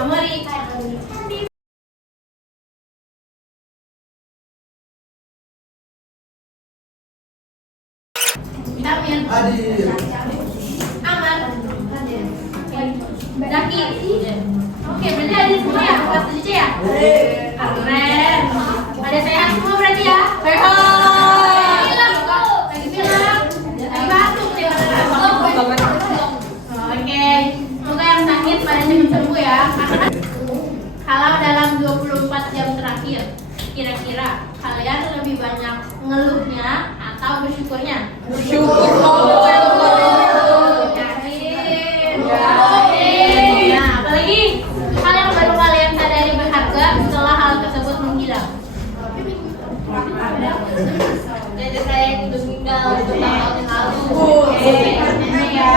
Amari. Amin. Aman. Zaki. Oke, berarti ada semua ya? Kelas 7 ya? Keren. Ada sehat semua berarti ya? Sehat. Lagi bilang. Lagi batuk nih. Oke. Semoga yang sakit pada cepat sembuh ya. Kalau dalam 24 jam terakhir, kira-kira kalian lebih banyak ngeluhnya atau bersyukurnya? Bersyukur. Nah, apalagi hal yang baru kalian sadari berharga setelah hal tersebut menghilang. Jadi saya yang udah meninggal tahun yang lalu. Ini ya.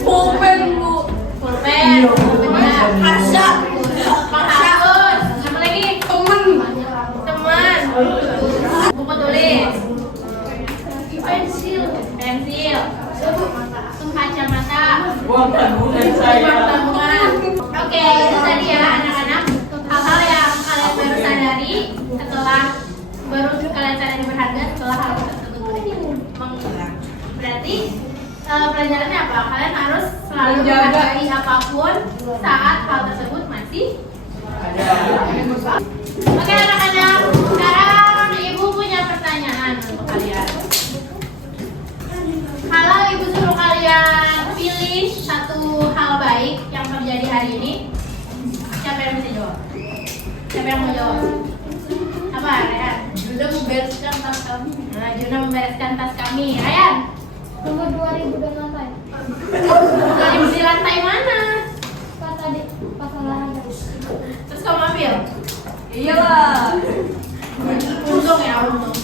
Pulpen, Bu. Pulpen. Harsa. Penghapus. Apa lagi? Temen. Teman. Buku tulis. Pensil. Kacamata. Uang tabungan saya. Tabungan. Oke, itu tadi ya anak-anak hal-hal yang kalian baru sadari setelah berharga setelah hal tersebut menghilang. Berarti pelajarannya apa? Kalian harus selalu menghargai apapun saat hal tersebut masih ada. Oke anak-anak, sekarang ibu punya pertanyaan untuk kalian. Kalau ibu suruh kalian pilih satu hal baik yang terjadi hari ini, siapa yang bisa jawab? Siapa yang mau jawab? Apa, Ryan? Juna membereskan tas kami. Nah, Juna membereskan tas kami. Ryan? Nomor 2000 dan lantai. Kalian di lantai mana? Pas tadi pas olahraga. Terus kamu ambil? Iyalah. Untung ya, untung.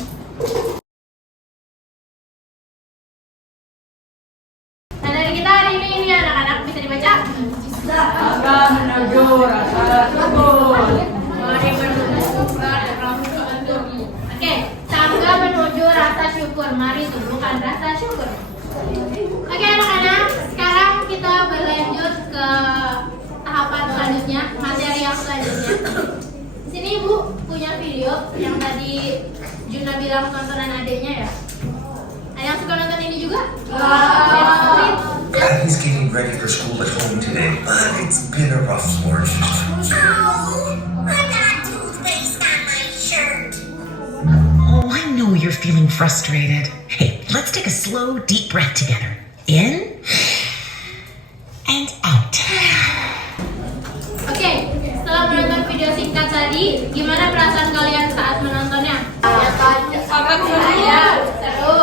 Nah, dari kita hari ini anak-anak bisa dibaca? Tangga menuju rasa syukur. Oke, tangga menuju rasa syukur. Mari tumbuhkan rasa syukur. Oke anak-anak, sekarang kita berlanjut ke tahapan selanjutnya, materi yang selanjutnya. Di sini Ibu punya video yang tadi Juna bilang tontonan adiknya ya. Ada yang suka nonton ini juga? Abby's getting ready for school at home today, but it's been a rough morning. I got toothpaste on my shirt. Oh, I know you're feeling frustrated. Hey, let's take a slow, deep breath together. In and out. Oke, setelah menonton video singkat tadi, gimana perasaan kalian saat menontonnya? Sangat seru. Seru.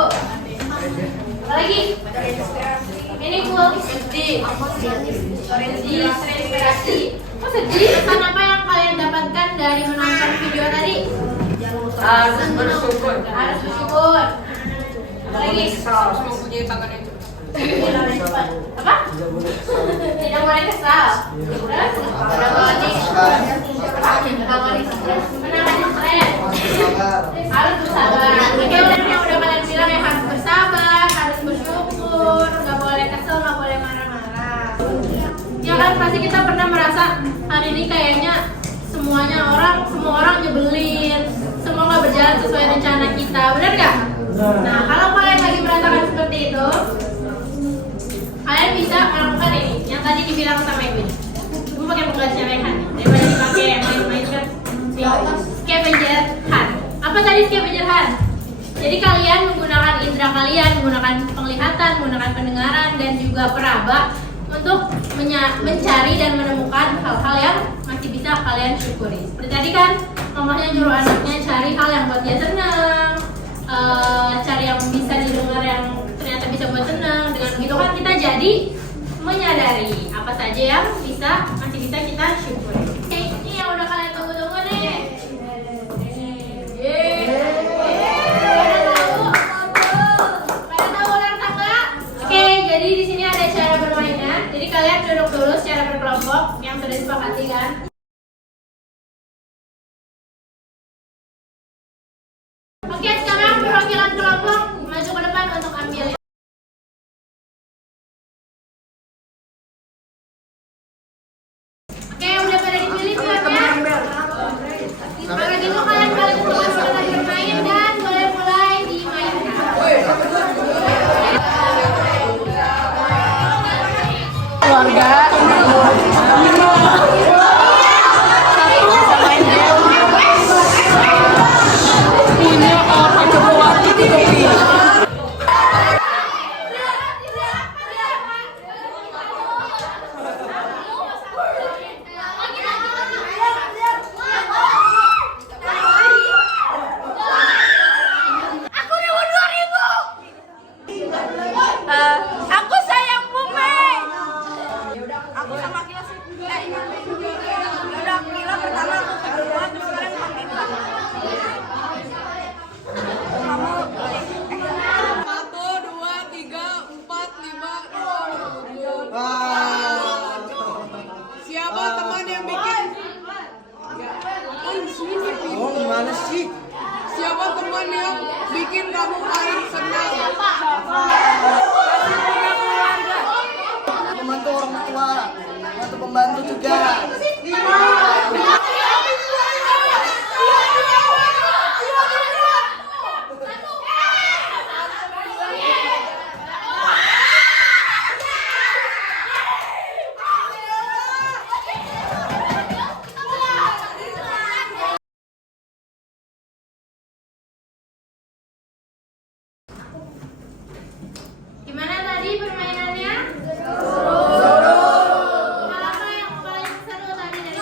Apa lagi? Ini cool. Sedih. Terinspirasi. Oh sedih? Pesan apa yang kalian dapatkan dari menonton video tadi? Harus bersyukur. Harus bersyukur. Apa lagi? Harus mempunyai tangan itu. Apa? Tidak boleh kesal. Terus? Menangani stres. Harus bersabar. Oke, yang udah kalian bilang ya, harus bersabar, harus bersyukur, nggak boleh kesel, nggak boleh marah-marah. Ya kan pasti kita pernah merasa hari ini kayaknya semua orang nyebelin, semua nggak berjalan sesuai rencana kita, benar nggak? Nah, kalau kalian lagi merasakan seperti itu, kalian bisa melakukan ini, yang tadi dibilang sama ibu ini. Ibu pakai pengganti lehan, daripada dipakai main-main kan scavenger hunt. Apa tadi scavenger hunt? Jadi kalian menggunakan indera kalian, menggunakan penglihatan, menggunakan pendengaran, dan juga peraba untuk mencari dan menemukan hal-hal yang masih bisa kalian syukuri. Seperti tadi kan, mamahnya nyuruh anaknya cari hal yang buat dia senang, cari yang bisa didengar yang ternyata bisa buat senang. Dengan begitu kan kita jadi menyadari apa saja yang masih bisa kita syukuri. Oke, ini yang udah kalian tunggu-tunggu nih. Pada tahu ular tangga? Oke, jadi di sini ada cara bermainnya. Jadi kalian duduk dulu secara berkelompok yang sudah disepakati kan. Oke, sekarang perwakilan kelompok maju ke depan untuk ambil. Oke, keluarga. Bisa main game. Punya apa coba waktu di kopi. Aku sayang Bume. Aku sama Kila sih. Udah Kila pertama aku kedua terus sekarang sama Kila. Kamu 1, 2, 3, 4, 5, 6. Siapa teman yang bikin? Oh, gimana sih? Siapa teman yang bikin kamu paling senang? Membantu orang tua, membantu pembantu juga. Gimana tadi permainannya? Apa yang paling seru tadi dari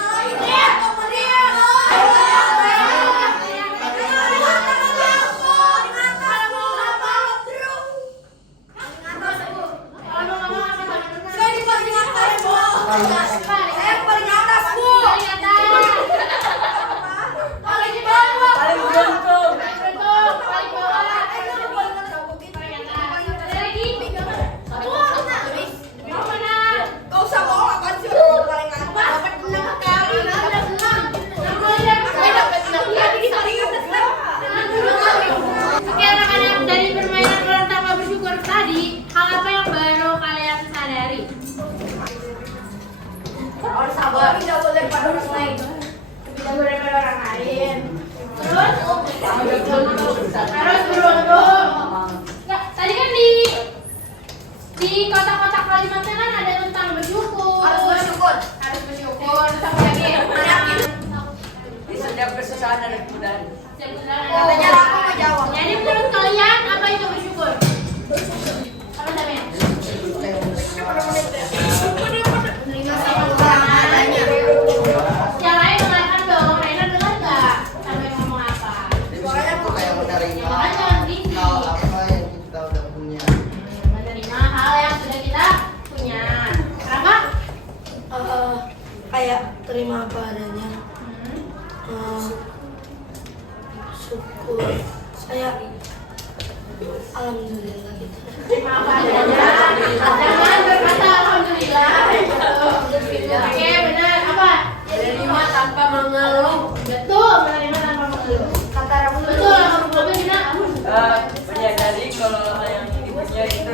Oke anak-anak, dari permainan ulang tambah bersyukur tadi, hal apa yang baru kalian sadari? harus sabar, tidak boleh pada orang lain. Tidak boleh pada orang lain. Terus harus beruntung. Nggak, tadi kan di kotak-kotak kalimatnya kan ada tentang bersyukur. Harus bersyukur. Harus bersyukur. Sama lagi. Di setiap kesusahan ada kemudahan. Katanya aku mau jawab. Jadi menurut kalian apa itu bersyukur? Apa namanya? Yang lain dengarkan dong. Rena dengar nggak? Sampai ngomong apa? Suaranya Itu kayak menerima Jangan jangan tinggi. hal apa yang kita udah punya. Menerima hal yang sudah kita punya. Kenapa? kayak terima apa adanya. Hmm. Syukur. Saya alhamdulillah gitu. Terima apa adanya. Jangan berkata alhamdulillah. Oke, benar. Apa? Menerima tanpa mengeluh. Betul, menerima tanpa mengeluh. Kata Rabu Betul, kamu Gina. Menyadari kalau hal yang dipunya itu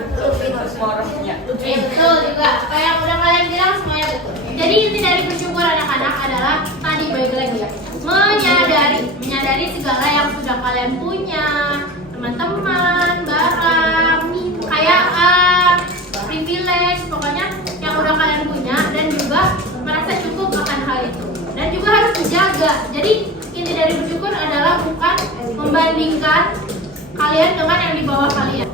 semua orang punya. Betul juga. Apa yang udah kalian bilang semuanya betul. Jadi inti dari bersyukur anak-anak adalah tadi balik lagi ya. Menyadari segala yang sudah kalian punya, teman-teman, barang, kekayaan, privilege, pokoknya yang udah kalian punya dan juga merasa cukup akan hal itu. Dan juga harus dijaga. Jadi inti dari bersyukur adalah bukan membandingkan kalian dengan yang di bawah kalian.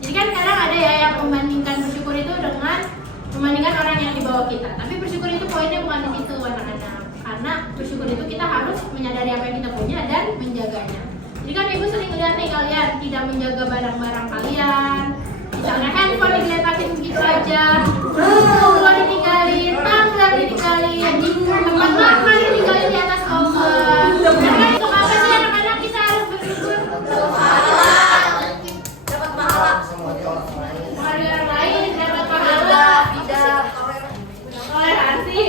Jadi kan kadang ada ya yang membandingkan bersyukur itu dengan membandingkan orang yang di bawah kita. Tapi bersyukur itu poinnya bukan di situ anak-anak. Karena bersyukur itu kita harus menyadari apa yang kita punya dan menjaganya. Jadi kan ibu sering lihat nih kalian tidak menjaga barang-barang kalian. Misalnya handphone digeletakin begitu aja, uang ditinggalin, tumbler ditinggalin, tempat makan ditinggalin di atas oven. Dan kan untuk apa sih anak-anak kita harus bersyukur? dapat pahala. Menghargai orang lain, dapat pahala, Tidak. toleransi,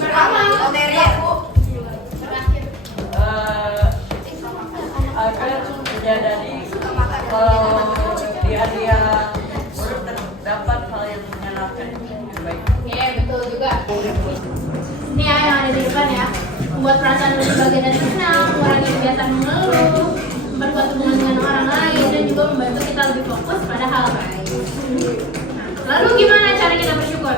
beramal. Materi aku. Agar menyadari kalau dia terdapat hal yang menyenangkan yang baik. Oke, betul juga. Ini ya yang ada di depan ya. Membuat perasaan lebih bahagia dan senang, mengurangi kebiasaan mengeluh, memperkuat hubungan dengan orang lain, dan juga membantu kita lebih fokus pada hal baik. Nah, lalu gimana cara kita bersyukur?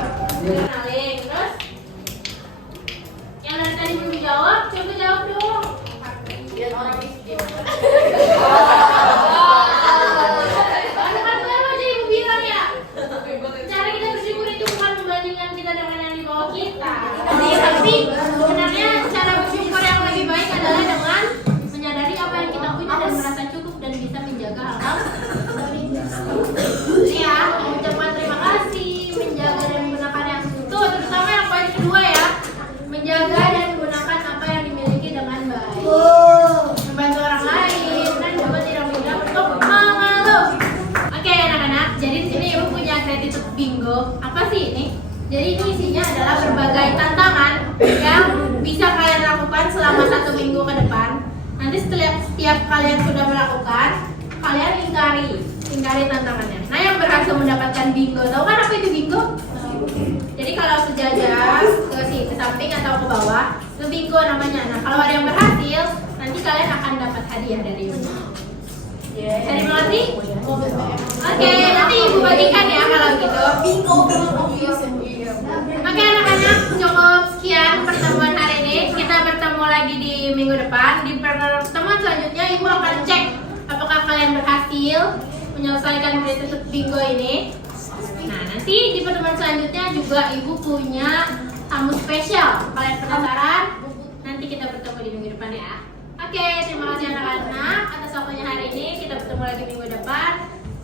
sih ini? Jadi ini isinya adalah berbagai tantangan yang bisa kalian lakukan selama 1 minggu ke depan. Nanti setiap kalian sudah melakukan, kalian ingkari tantangannya. Nah, yang berhasil mendapatkan bingo, tahu kan apa itu bingo? Jadi kalau sejajar ke samping atau ke bawah, itu bingo namanya. Nah, kalau ada yang berhasil, nanti kalian akan dapat hadiah dari ibu. Bisa dimengerti? Oke, nanti ibu bagikan ya kalau gitu. Oke anak-anak, cukup sekian pertemuan hari ini. Kita bertemu lagi di minggu depan. Di pertemuan selanjutnya ibu akan cek apakah kalian berhasil menyelesaikan gratitude bingo ini. Nah, nanti di pertemuan selanjutnya juga ibu punya tamu spesial. Kalian penasaran? Nanti kita bertemu di minggu depan ya. Oke, terima kasih anak-anak atas waktunya hari ini. Kita bertemu lagi minggu depan.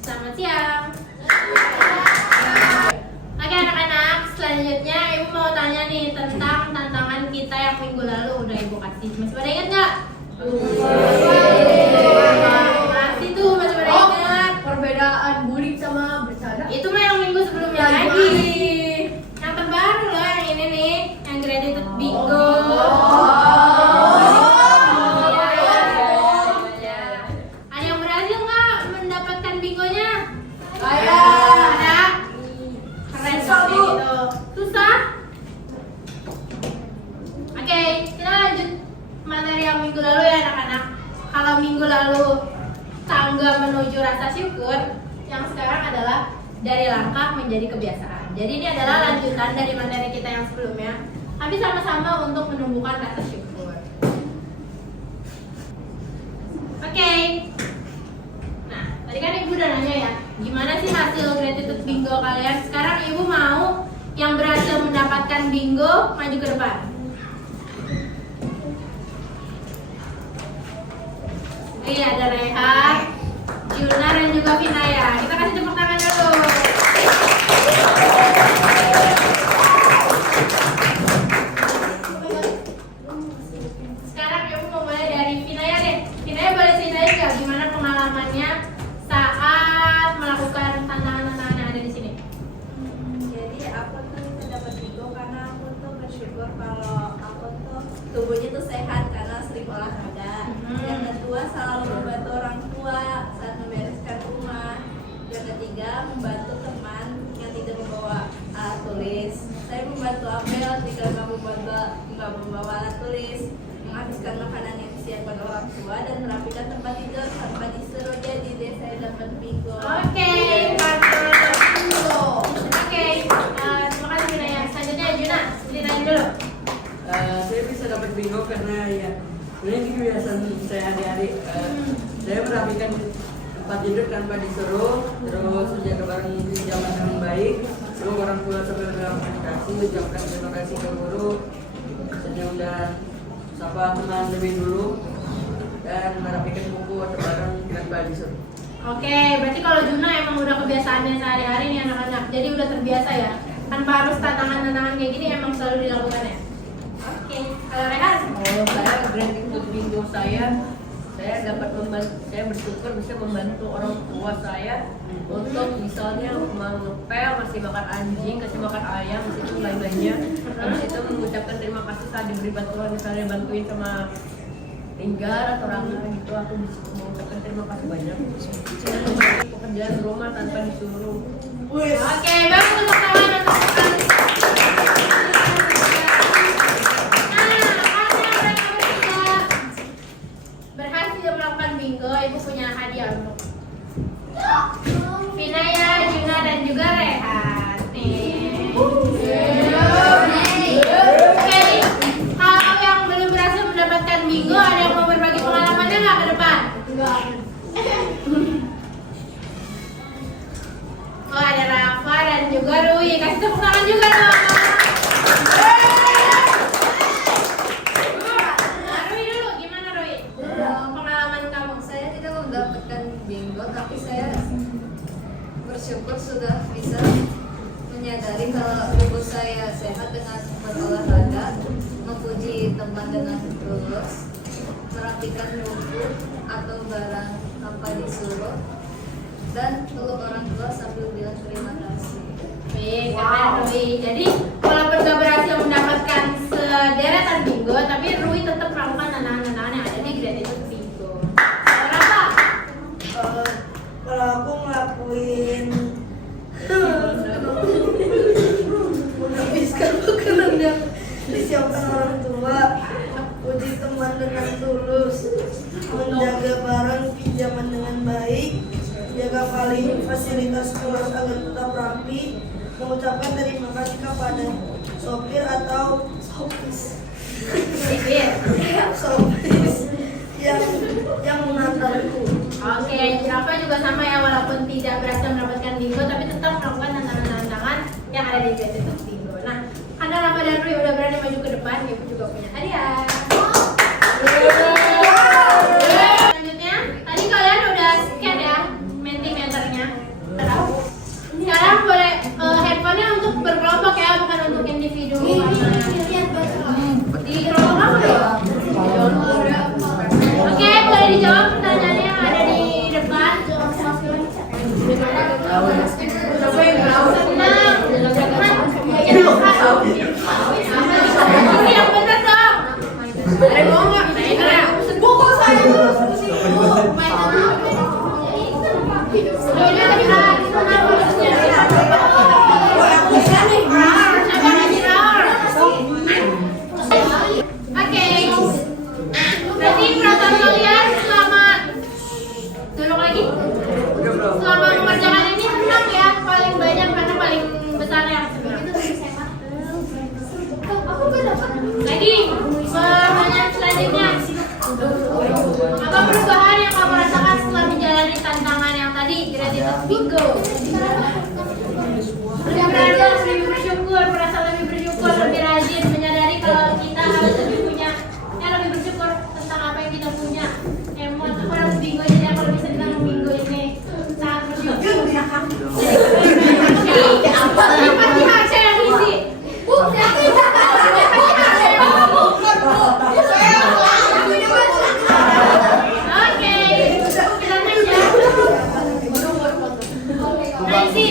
Selamat siang. Oke anak-anak, selanjutnya ibu mau tanya nih tentang tantangan kita yang minggu lalu udah ibu kasih. Masih pada ingat nggak? Masih tuh, masih pada ingat? Perbedaan bullying sama bercanda. Itu mah yang minggu sebelumnya lagi. Yang terbaru loh, yang ini nih, yang gratitude bingo. Ada yang berhasil nggak mendapatkan bingonya? Ada. Keren sekali gitu. Susah? Oke, kita lanjut materi yang minggu lalu ya anak-anak. Kalau minggu lalu tangga menuju rasa syukur, yang sekarang adalah dari langkah menjadi kebiasaan. Jadi ini adalah lanjutan dari materi kita yang sebelumnya. Tapi sama-sama untuk menumbuhkan rasa syukur. Oke. Nah, tadi kan ibu udah nanya ya, gimana sih hasil gratitude bingo kalian? Sekarang ibu mau yang berhasil mendapatkan bingo maju ke depan. Iya, ada Rehan, Juna dan juga Vinaya. Kita kasih tepuk tangan dulu. Sekarang ibu mau mulai dari Vinaya deh. Vinaya boleh ceritain nggak gimana pengalamannya saat melakukan tantangan-tantangan yang ada di sini? Jadi aku tuh dapat bingo karena aku tuh bersyukur kalau aku tuh tubuhnya tuh sehat karena sering olahraga. Yang kedua selalu membantu orang tua saat membereskan rumah. Yang ketiga membantu teman yang tidak membawa alat tulis. Saya membantu Abel jika nggak membawa alat tulis, menghabiskan makanan yang disiapkan orang tua dan merapikan tempat tidur tanpa disuruh. Jadi deh saya dapat bingo. Oke, terima kasih Vinaya. Selanjutnya Juna, ceritain dulu. Saya bisa dapat bingo karena ya sebenarnya ini kebiasaan saya hari-hari. Saya merapikan tempat tidur tanpa disuruh, terus menjaga barang pinjaman dengan baik, terus orang tua sambil berkomunikasi, ucapkan terima kasih ke guru, senyum dan sapa teman lebih dulu, dan merapikan buku atau barang tanpa disuruh. Oke, berarti kalau Juna emang udah kebiasaannya sehari-hari nih anak-anak, jadi udah terbiasa ya. Tanpa harus tantangan-tantangan kayak gini emang selalu dilakukan ya. Oke, kalau Rehan? Kalau saya gratitude bingo saya dapat membantu, saya bersyukur bisa membantu orang tua saya untuk misalnya mengepel, masih makan anjing, kasih makan ayam, itu lain-lainnya. Habis itu mengucapkan terima kasih saat diberi bantuan, misalnya bantuin sama tinggal atau orang gitu, aku bisa mengucapkan terima kasih banyak. Dan memberi pekerjaan rumah tanpa disuruh. Oke, baru tepuk tangan untuk berhasil melakukan bingo, ibu punya hadiah untuk Vinaya, Juna dan juga Rehan. Nih. Oke, kalau yang belum berhasil mendapatkan bingo, ada yang mau berbagi pengalamannya nggak ke depan? Oh, ada Rafa dan juga Rui. Kasih tepuk tangan juga dong. Rui dulu, gimana Rui? Pengalaman kamu? Saya tidak mendapatkan bingo, tapi saya bersyukur sudah bisa menyadari kalau tubuh saya sehat dengan berolahraga, memuji teman dengan tulus, merapikan buku atau barang tanpa disuruh, dan peluk orang tua sambil bilang terima kasih. Wih, keren Rui. Jadi walaupun gak berhasil mendapatkan sederetan bingo, tapi Rui tetap melakukan tantangan-tantangan yang ada di Gratitude Bingo. Berapa? Kalau aku ngelakuin menghabiskan makanan yang disiapkan orang tua, uji teman dengan tulus, menjaga barang pinjaman dengan baik, jaga fasilitas sekolah agar tetap rapi, mengucapkan terima kasih kepada sopir atau sopis yang mengantarku. Oke, Rafa juga sama ya, walaupun tidak berhasil mendapatkan bingo, tapi tetap melakukan tantangan-tantangan yang ada di Gratitude Bingo. Nah, karena Rafa dan Rui udah berani maju ke depan, Ibu juga punya hadiah. Selanjutnya, tadi kalian udah scan ya Mentimeternya. Sekarang boleh handphonenya untuk berkelompok ya, bukan untuk individu. Di kelompok apa dong? Oke, boleh dijawab pertanyaannya yang ada di depan. Yang benar dong. Ada ngomong nggak? Buku saya. Berarti perasaan kalian selama mengerjakan ini tenang ya, paling banyak karena paling besar yang lagi. Pertanyaan selanjutnya, apa perubahan yang kamu rasakan setelah menjalani tantangan yang tadi Gratitude Bingo? Lebih berani, lebih bersyukur, merasa lebih bersyukur, lebih rajin, menyadari kalau kita harus lebih punya, lebih bersyukur tentang apa yang kita punya. Emang aku harus bingo, jadi aku lebih senang bingo ini. Sangat bersyukur. Ini pasti harus yang isi. Oke, kita lanjut. Nanti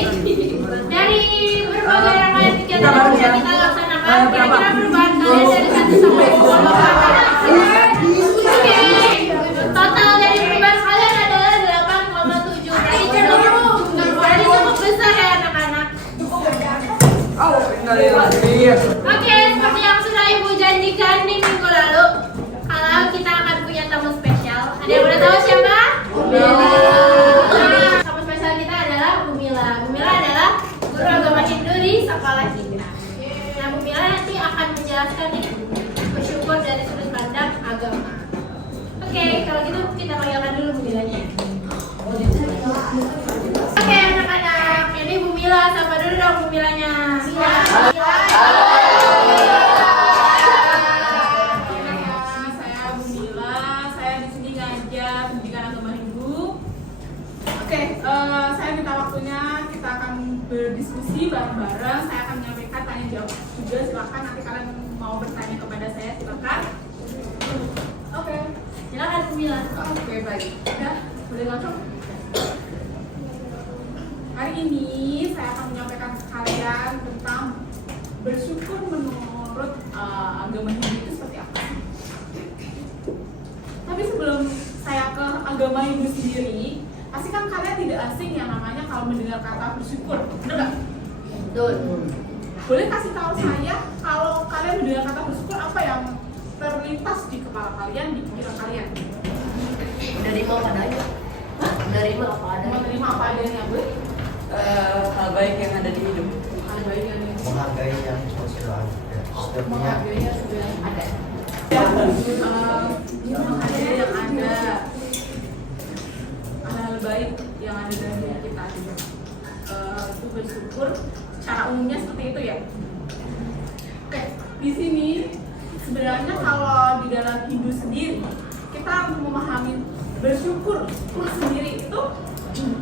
dari berbagai rangkaian kegiatan yang bisa kita laksanakan, kira-kira perubahan kalian dari 1 sampai 10. Oke, total dari perubahan kalian adalah 8,7. Berarti cukup besar ya anak-anak. Oke, seperti yang sudah Ibu janjikan di minggu lalu, kalau kita akan punya tamu spesial. Ada yang udah tahu siapa? Tamu spesial kita adalah Bu Mila. Bu Mila adalah guru agama Hindu di sekolah kita. Nah, Bu Mila nanti akan menjelaskan nih bersyukur dari sudut pandang agama. Oke, kalau gitu kita panggilkan dulu Bu Milanya. Oke, anak-anak, ini Bu Mila, sapa dulu dong Bu Milanya. Saya minta waktunya, kita akan berdiskusi bareng-bareng. Saya akan menyampaikan tanya jawab juga, silakan nanti kalian mau bertanya kepada saya, silakan. Oke. Silakan Bu Mila. Oke, baik. Udah, boleh langsung. Hari ini saya akan menyampaikan ke kalian tentang bersyukur menurut agama Hindu itu seperti apa. Tapi sebelum saya ke agama Hindu sendiri, pasti kan kalian tidak asing yang namanya kalau mendengar kata bersyukur, benar nggak? Betul. Boleh kasih tahu saya kalau kalian mendengar kata bersyukur apa yang terlintas di kepala kalian, di pikiran kalian? Menerima apa adanya. Menerima apa adanya. Menerima apa adanya, Bu? Hal baik yang ada di hidup. Hal baik yang Menghargai yang sudah punya. menghargai yang sudah ada. Menghargai yang ada. Hal baik yang ada dalam diri kita itu bersyukur. Cara umumnya seperti itu ya. Oke, di sini sebenarnya kalau di dalam Hindu sendiri kita untuk memahami bersyukur sendiri itu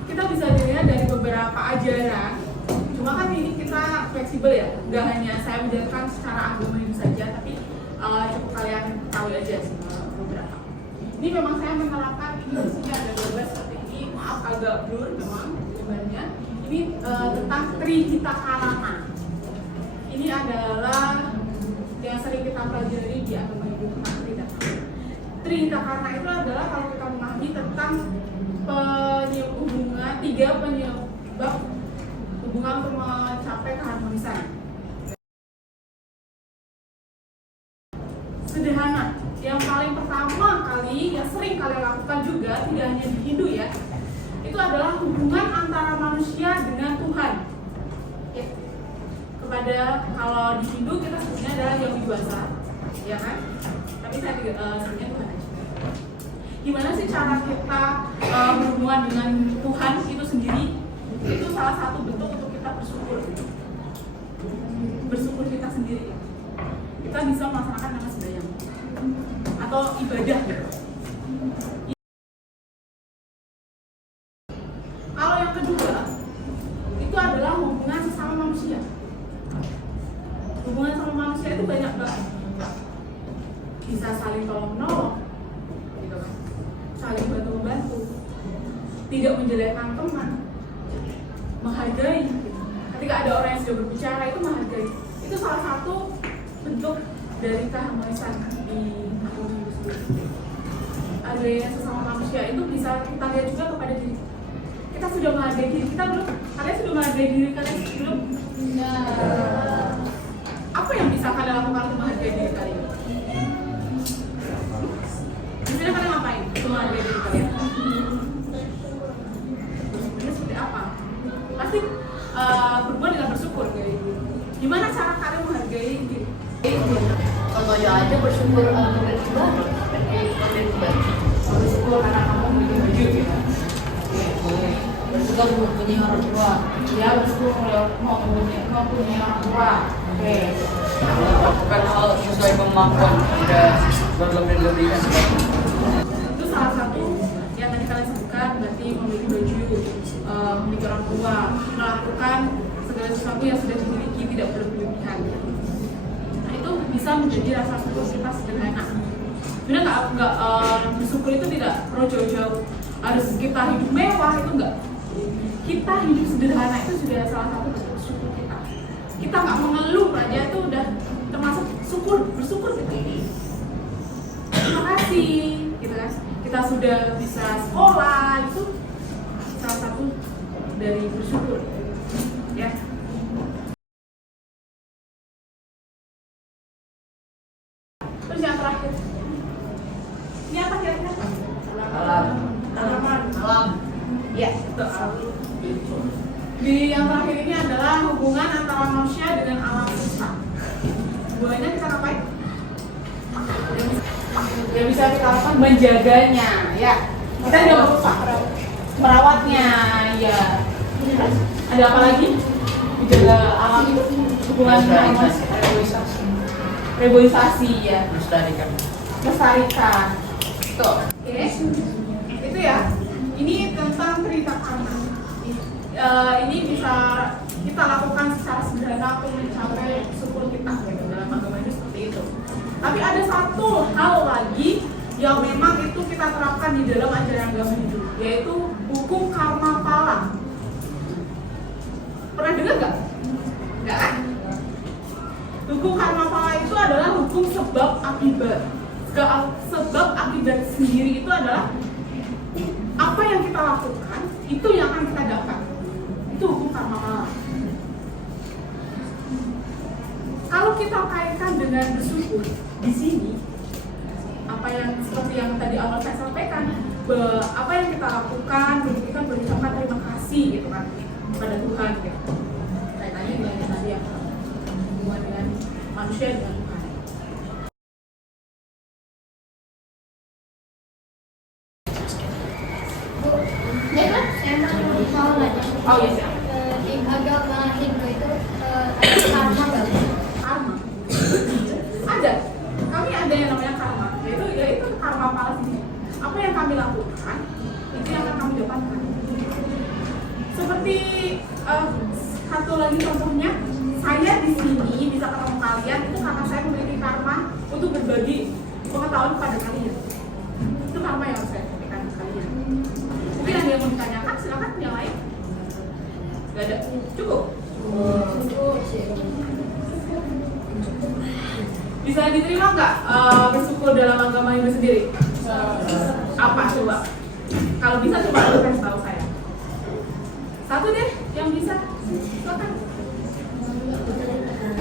kita bisa dilihat dari beberapa ajaran. Cuma kan ini kita fleksibel ya, nggak hanya saya menjelaskan secara agama Hindu saja, tapi cukup kalian tahu aja sih beberapa. Ini memang saya menerapkan ini di sini ada gambar seperti ini, maaf agak blur memang gambarnya. Ini tentang Trihita Karana. Ini adalah yang sering kita pelajari di agama Hindu tentang Trihita Karana itu adalah kalau kita memahami tentang tiga penyebab hubungan untuk mencapai keharmonisan. Sederhana, yang paling pertama kali yang sering kalian lakukan juga, tidak hanya di Hindu ya, itu adalah hubungan antara manusia dengan Tuhan. Ya. Kepada kalau di Hindu kita sebutnya adalah yang Dwasa, ya kan? Tapi saya sebutnya Tuhan aja. Gimana sih cara kita berhubungan dengan Tuhan itu sendiri? Itu salah satu bentuk untuk kita bersyukur. Bersyukur kita sendiri. Kita bisa melaksanakan nama sembahyang atau ibadah. Kalau yang kedua, itu adalah hubungan sesama manusia. Hubungan sama manusia itu banyak banget. Bisa saling tolong menolong, gitu kan? Saling bantu membantu, tidak menjelekkan teman, menghargai. Ketika ada orang yang sudah berbicara itu menghargai. Itu salah satu bentuk dari keharmonisan di agama Hindu sendiri. Ada yang sesama manusia itu bisa kita lihat juga kepada diri. Kita sudah menghargai diri kita belum? Kalian sudah menghargai diri kalian belum? Apa yang bisa kalian lakukan untuk menghargai diri kalian? Misalnya kalian ngapain untuk menghargai diri kalian? Ini seperti apa? Pasti berbuat dengan bersyukur. Gimana cara kalian menghargai diri? Contohnya aja bersyukur bersyukur karena kamu memiliki baju gitu. Bersyukur mempunyai orang tua. Ya bersyukur mau mempunyai orang tua. Oke. Bukan hal sesuai kemampuan Anda berlebih-lebihkan. Itu salah satu yang tadi kalian sebutkan, berarti memiliki baju, memiliki orang tua, melakukan segala sesuatu yang sudah dimiliki tidak berlebihan. Nah itu bisa menjadi rasa syukur kita sederhana. Sebenarnya nggak bersyukur itu tidak perlu jauh-jauh harus kita hidup mewah, itu enggak. Kita hidup sederhana itu sudah salah satu bentuk syukur kita. Kita nggak mengeluh aja itu udah termasuk bersyukur gitu. Terima kasih, gitu kan? Kita sudah bisa sekolah, itu salah satu dari bersyukur, ya. Terus yang terakhir, ini apa kira-kira? Alam. Ya, betul. Di yang terakhir ini adalah hubungan antara manusia dengan alam semesta. Hubungannya kita ngapain? Yang bisa kita lakukan menjaganya, ya. Kita tidak merusak, merawatnya, ya. Ada apa lagi? Menjaga alam itu hubungan dengan reboisasi, ya. Melestarikan. Tuh. Oke. Itu ya. Ini tentang Trihita Karana. Ini bisa kita lakukan secara sederhana untuk mencapai syukur kita gitu, dalam agama ini seperti itu. Tapi ada satu hal lagi yang memang itu kita terapkan di dalam ajaran agama Hindu, yaitu hukum karma pala. Pernah dengar nggak? Nggak kan? Hukum karma pala itu adalah hukum sebab akibat. Sebab akibat sendiri itu adalah apa yang kita lakukan itu yang akan kita dapat. Itu hukum karma pala. Kalau kita kaitkan dengan bersyukur di sini, apa yang seperti yang tadi awal saya sampaikan, apa yang kita lakukan, kita berucapkan terima kasih gitu kan kepada Tuhan gitu. Kaitannya dengan tadi yang hubungan dengan manusia dengan Tuhan. Oh iya siap. Di agama Hindu itu ada karma nggak? Karma ada. Kami ada yang namanya karma, yaitu karma pala sini. Apa yang kami lakukan itu yang akan kami dapatkan. Seperti satu lagi contohnya, saya di sini bisa ketemu kalian itu karena saya memiliki karma untuk berbagi pengetahuan kepada kalian. Itu karma yang harus saya berikan ke kalian. Mungkin ada yang mau ditanyakan, silakan yang lain. Gak ada. Cukup. Bisa diterima nggak bersyukur dalam agama Hindu sendiri? Apa coba? Kalau bisa coba lu kasih tahu saya. Satu deh yang bisa. Silakan.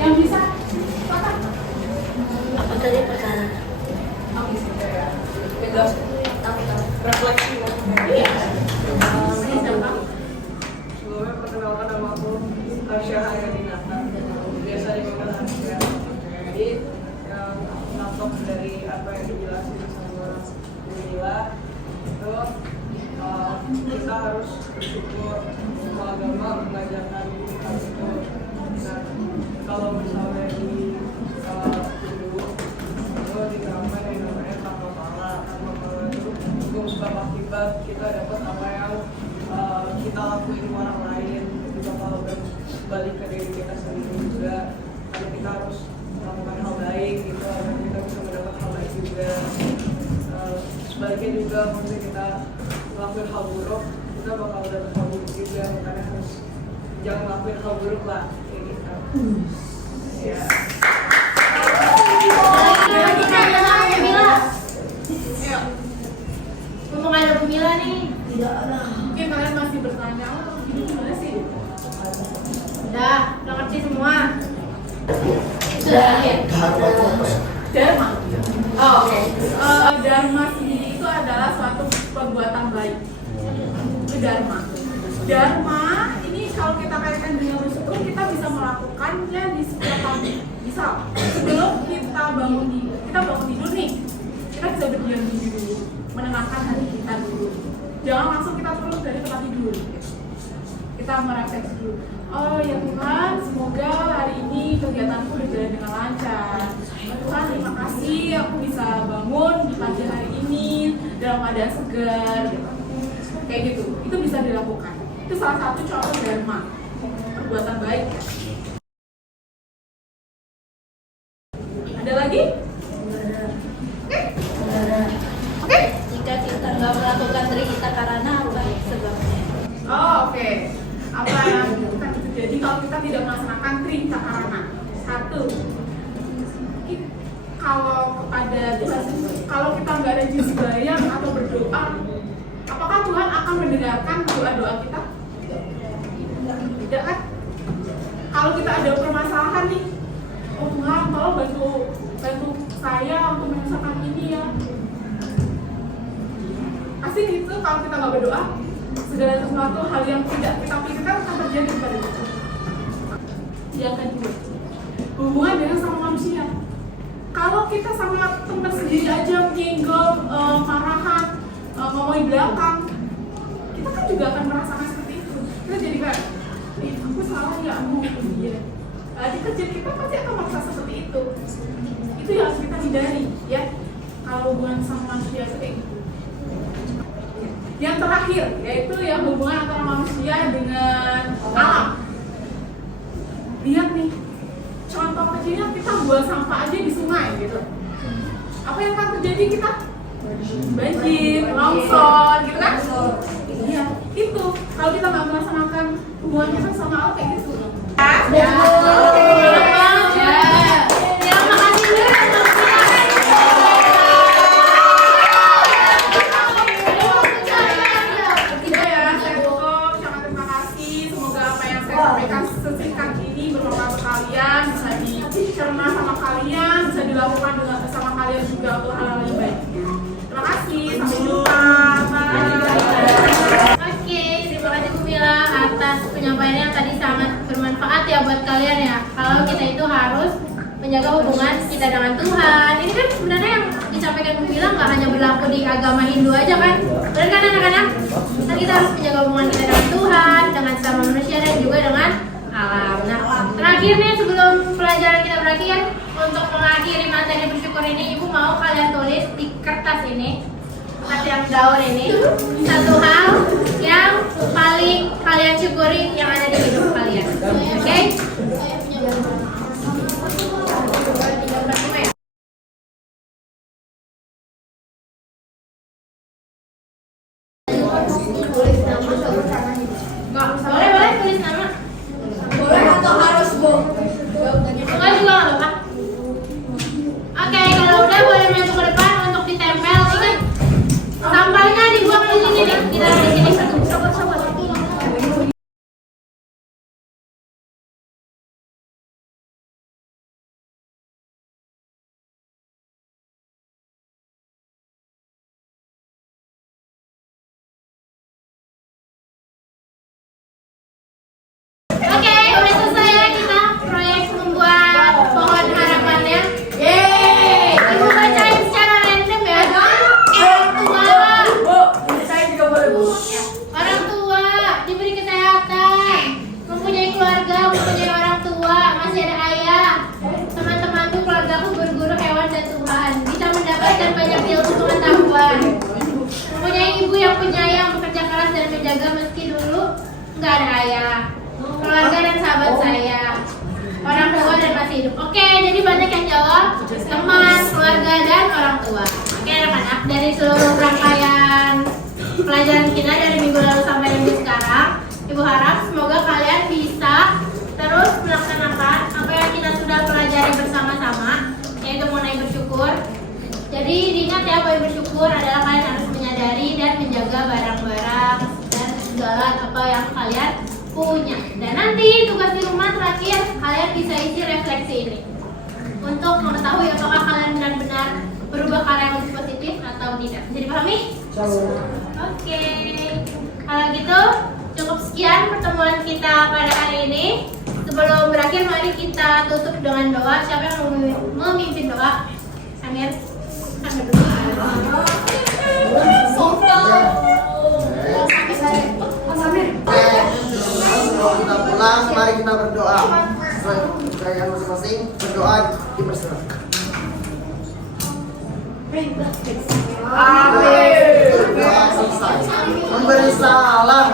Yang bisa. Silakan. Apa tadi perkara? Refleksi. Iya. Sebelumnya perkenalkan nama aku Arsya Hayadinata. Biasa dipanggil Arsya. Jadi yang nangkep dari apa yang dijelasin sama Mila itu kita harus bersyukur bahwa agama mengajarkan hal itu. Nah, kalau misalnya di Hindu itu diterapkan yang namanya karma pala. Karma pala itu hukum sebab akibat, kita dapat apa yang kita lakuin ke orang lain itu bakal balik ke diri kita sendiri juga. Karena kita harus melakukan hal baik gitu agar kita bisa mendapat hal baik juga. Sebaliknya juga kalau kita melakukan hal buruk, kita bakal dapat hal buruk juga. Makanya harus jangan melakukan hal buruk lah kayak gitu. Ya. Ngomong ada Bu Mila nih. Tidak ada. Mungkin kalian masih bertanya, oh ini gimana sih? Udah ngerti semua. Karma itu apa ya? Dharma. Oh, oke. Dharma sendiri itu adalah suatu perbuatan baik. Itu dharma. Dharma ini kalau kita kaitkan dengan bersyukur, kita bisa melakukannya di setiap pagi. Misal sebelum kita bangun tidur nih, kita bisa berdiam diri dulu, menenangkan hati kita dulu. Jangan langsung kita turun dari tempat tidur. Kita merefleksi dulu. Oh ya Tuhan, semoga hari ini kegiatanku berjalan dengan lancar. Tuhan, terima kasih aku bisa bangun di pagi hari ini dalam keadaan segar. Kayak gitu, itu bisa dilakukan. Itu salah satu contoh dharma, perbuatan baik. Ada lagi? Oke. Jika kita nggak melakukan diri kita karena apa sebabnya? Oh, oke. Apa yang akan terjadi kalau kita tidak melaksanakan trika karana? Satu, kalau kepada Tuhan, kalau kita nggak ada sembahyang atau berdoa, apakah Tuhan akan mendengarkan doa-doa kita? Tidak kan? Kalau kita ada permasalahan nih, oh Tuhan, tolong bantu saya untuk menyelesaikan ini ya. Pasti itu kalau kita nggak berdoa, segala sesuatu hal yang tidak kita pikirkan akan terjadi pada kita. Yang kedua, hubungan dengan sama manusia. Kalau kita sama teman sendiri aja nyenggol, marahan, ngomongin belakang, kita kan juga akan merasakan seperti itu. Kita jadi kayak, aku salah ya, aku ngomong dia. Di kerja kita pasti akan merasa seperti itu. Itu yang harus kita hindari, ya. Kalau hubungan sama manusia seperti itu. Yang terakhir, yaitu yang hubungan antara manusia dengan alam. Lihat nih, contoh kecilnya kita buang sampah aja di sungai gitu. Apa yang akan terjadi kita? Banjir, longsor, gitu kan? Iya, itu. Kalau kita nggak melaksanakan hubungan kita sama alam kayak gitu. Ya, oke. Terima kasih dulu. Sesingkat ini bermanfaat untuk kalian, bisa dicerna sama kalian, bisa dilakukan dengan bersama kalian juga untuk hal-hal yang baik. Terima kasih, sampai jumpa. Oke, terima kasih Bu Mila atas penyampaiannya yang tadi sangat bermanfaat ya buat kalian ya. Kalau kita itu harus menjaga hubungan kita dengan Tuhan. Ini kan sebenarnya yang disampaikan Bu Mila nggak hanya berlaku di agama Hindu aja kan? Benar kan anak-anak? Kan kita harus menjaga hubungan kita dengan Tuhan, dengan sesama manusia dan juga dengan alam. Nah, terakhir nih sebelum pelajaran kita berakhir, untuk mengakhiri materi bersyukur ini, Ibu mau kalian tulis di kertas ini, kertas yang daun ini, satu hal yang paling kalian syukuri yang ada di hidup kalian. Oke? Boleh tulis nama. menjaga meski dulu nggak ada ayah, keluarga dan sahabat saya, orang tua dan masih hidup. Oke, jadi banyak yang jawab teman, keluarga dan orang tua. Oke anak-anak, dari seluruh rangkaian pelajaran kita dari minggu lalu sampai minggu sekarang, Ibu harap semoga kalian bisa terus melaksanakan apa yang kita sudah pelajari bersama-sama, yaitu mengenai bersyukur. Jadi diingat ya, bahwa bersyukur adalah kalian harus menyadari dan menjaga barang-barang dan segala apa yang kalian punya. Dan nanti tugas di rumah terakhir kalian bisa isi refleksi ini untuk mengetahui apakah kalian benar-benar berubah ke arah yang lebih positif atau tidak. Bisa dipahami? Oke. Kalau gitu cukup sekian pertemuan kita pada hari ini. Sebelum berakhir, mari kita tutup dengan doa. Siapa yang mau memimpin doa? Amir. Sebelum kita pulang, mari kita berdoa. Sesuai masing-masing, berdoa dipersilakan. Amin. Berdoa selesai. Memberi salam.